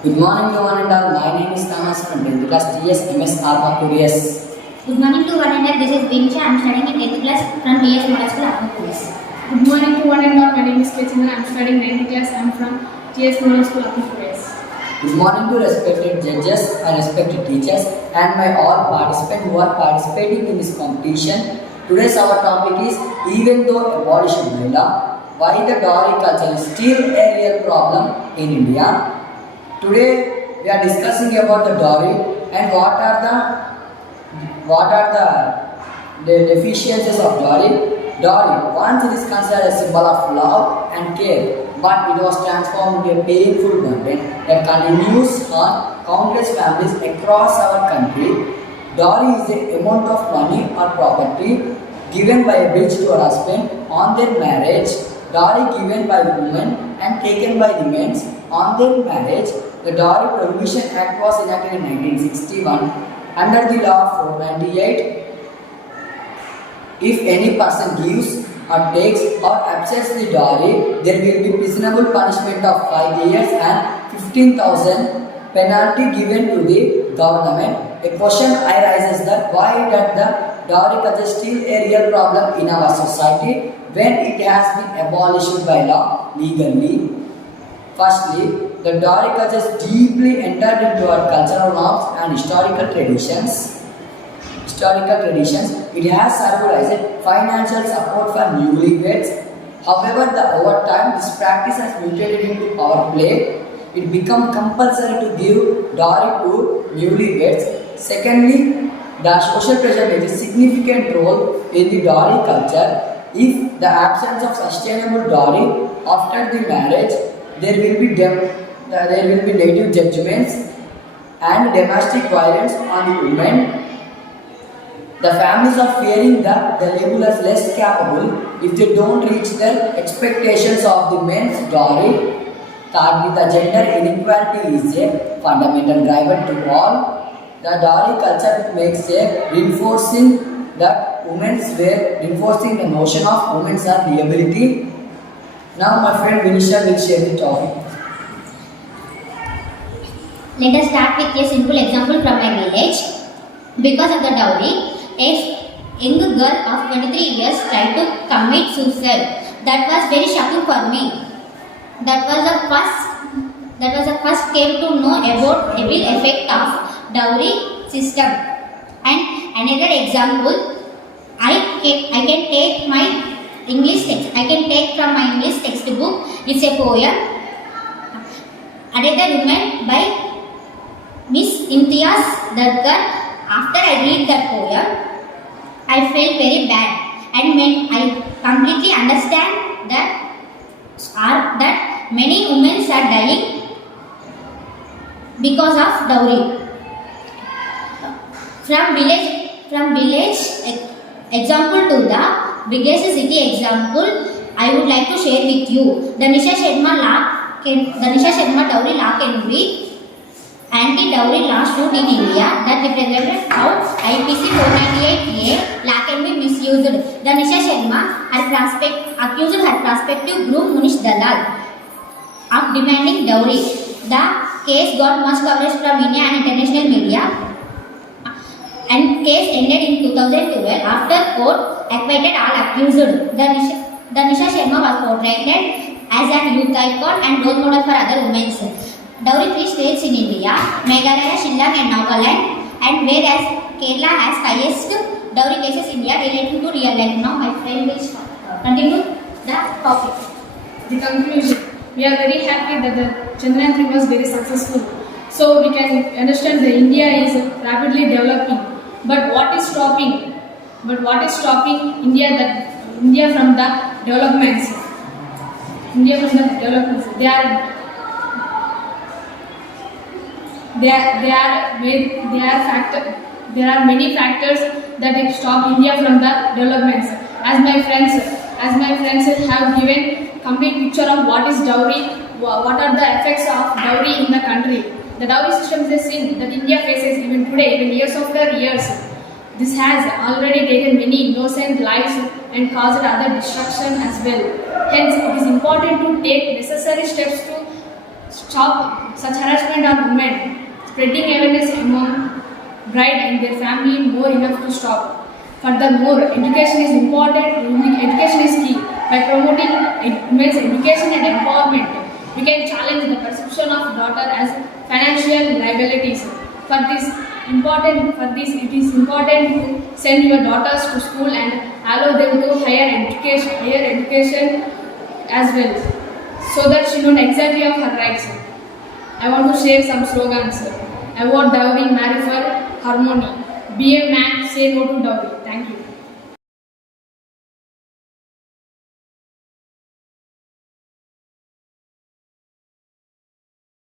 Good morning to one and all. My name is Thomas from 10th class TS MS Arma Curious. Good morning to one and all. This is Vinisha. I am studying in 10th class from TS Model School, Apnakuris. Good morning to one and all. My name is Kechindra. I am studying 9th class. I am from TS Model School, Apnakuris. Good morning to respected judges and respected teachers and my all participants who are participating in this competition. Today's our topic is even though abolished by law, why the dowry culture is still a real problem in India. Today we are discussing about the dowry and what are the deficiencies of dowry. Dowry, once it is considered a symbol of love and care, but it was transformed into a painful burden that continues on countless families across our country. Dowry is the amount of money or property given by a bitch to her husband on their marriage. Dowry given by women and taken by the men on their marriage. The Dowry Prohibition Act was enacted in 1961. Under the law 498, if any person gives or takes or accepts the dowry, there will be reasonable punishment of 5 years and 15,000 penalty given to the government. A question arises that why that the dowry culture is still a real problem in our society when it has been abolished by law legally. Firstly, the dowry culture is deeply entered into our cultural norms and historical traditions. It has served as a financial support for newlyweds. However, over time, this practice has mutated into power play. It becomes compulsory to give dowry to newlyweds. Secondly, the social pressure plays a significant role in the dowry culture. If the absence of sustainable dowry after the marriage, there will be negative judgments and domestic violence on the women. The families are fearing that the label is less capable if they don't reach their expectations of the men's dowry. Thirdly, the gender inequality is a fundamental driver to all. The dowry culture makes a reinforcing the notion of women's liability. Now my friend Vinisha will share the topic. Let us start with a simple example from my village. Because of the dowry, a young girl of 23 years tried to commit suicide. That was very shocking for me. That was the first came to know about evil effect of dowry system. And another example, I can take my English text. I can take from my English textbook. It's a poem. Another woman by Miss Imtiaz Darkar. After I read that poem, I felt very bad, and when I completely understand that many women are dying because of dowry. From village example to the biggest city example, I would like to share with you. The Nisha Sharma dowry law can be anti-dowry lawsuit in India that represented how IPC 498A law can be misused. The Nisha Sharma accused her prospective groom Munish Dalal of demanding dowry. The case got much coverage from India and international media, and case ended in 2012 after court acquitted all accused. The Nisha Sharma was portrayed as a youth icon and role model for other women. Dowry 3 states in India, Meghalaya, Shillong and Nagaland, and whereas Kerala has highest dowry cases in India relating to real life. Now my friend will continue the topic. The conclusion. We are very happy that the Chandrayaan 3 was very successful. So we can understand that India is rapidly developing. But what is stopping India from the developments? There are many factors that stop India from the developments. As my friends have given complete picture of what is dowry, what are the effects of dowry in the country. The dowry system is a sin that India faces even today, even years after years. This has already taken many innocent lives and caused other destruction as well. Hence, it is important to take necessary steps to stop such harassment on women, spreading awareness among bride and their family more enough to stop. Furthermore, education is important. Education is key. By promoting women's education and empowerment, we can challenge the perception of daughter as financial liabilities. It is important to send your daughters to school and allow them to higher education as well, so that she knows exactly of her rights. I want to share some slogans. Avoid dowry, marry for harmony. Be a man, say no to dowry. Thank you.